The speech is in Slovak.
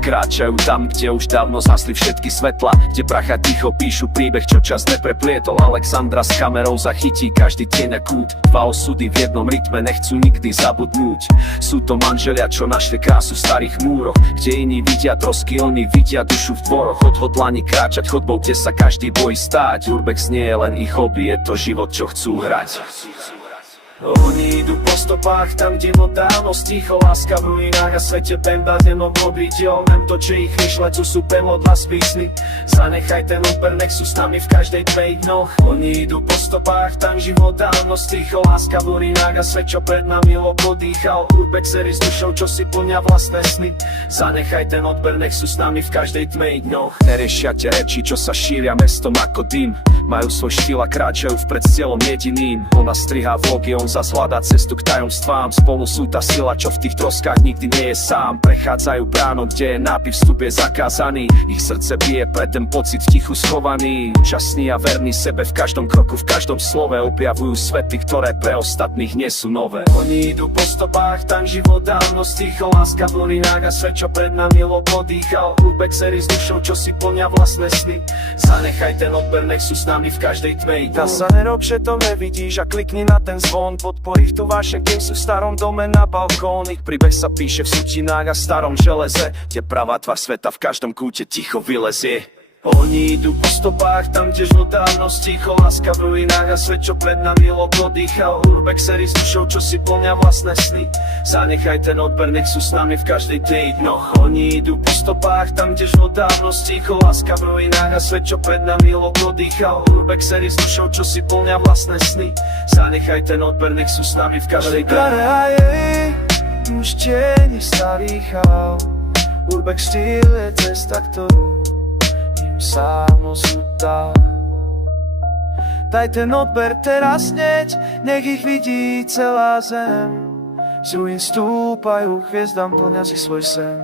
Kráčajú tam, kde už dávno zhasli všetky svetla, kde pracha ticho píšu príbeh, čo čas nepreplietol. Alexandra s kamerou zachytí každý tieň a kút. Dva osudy v jednom rytme nechcú nikdy zabudnúť. Sú to manželia, čo našli krásu v starých múroch, kde iní vidia trosky, oni vidia dušu v dvoroch. Odhodlaní kráčať chodbou, kde sa každý bojí stáť. Urbex nie je len ich hobby, je to život, čo chcú hrať. Oni idú po stopách, tam kde dávno sticho. Láska v ruinách a svete benda denom obyťou. Len to, že ich myšľacu sú pemodla spísny. Zanechaj ten úper, nech sú s nami v každej tvej dnoch. Oni idú po stopách, tam život dávno sticho. Láska v ruinách a svet, čo pred nami podýchal. Urbexery s dušou, čo si plnia vlastné sny. Zanechaj ten odber, nech sú s nami v každej tmej dnoch. Neriešia tie reči, čo sa šíria mestom ako dym. Majú svoj štýl a kráčajú vpred s cieľom jediným. Ona strihá vlogy, on zas hľadá cestu k tajomstvám. Spolu sú tá sila, čo v tých troskách nikdy nie je sám. Prechádzajú bránou, kde je nápis, vstup je zakázaný. Ich srdce bije pre ten pocit v tichu schovaný. Účastní a verní sebe v každom kroku, v každom slove. Objavujú svety, ktoré pre ostatných nie sú nové. Oni idú po stopách, tam život dávno sticho. Láska v luninách a svet, čo pred nami podýchal. Urbexery s dušou, čo si plnia vlastné sny. Zanechaj ten odber, nech sú s nami v každej tmej. Dá sa nerob, že to nevidíš a klikni na ten zvon. Podpor ich tu vaše, keď sú v starom dome na balkón. Ich príbeh sa píše v sutinách a starom železe, kde pravá tvár sveta v každom kúte ticho vylezie. Oni idú po stopách, tam kde žlo dávno sticho. Láska v ruinách a svet, čo pred nami podýchal. Urbexery s dušou, čo si plnia vlastné sny. Zanechaj ten odber, nech sú s nami v každej tej dnoch. Oni idú po stopách, tam kde žlo dávno sticho. Láska v ruinách a svet, čo pred nami podýchal. Urbexery s dušou, čo si plnia vlastné sny. Zanechaj ten odber, nech sú s nami v každej tej dnoch. Už tieni starých aut. Urbex štýl je cesta, ktorú samost dá. Daj ten odber teraz hneď, nech ich vidí celá zem. Z ruín stúpajú, hviezdam plňa si svoj sen.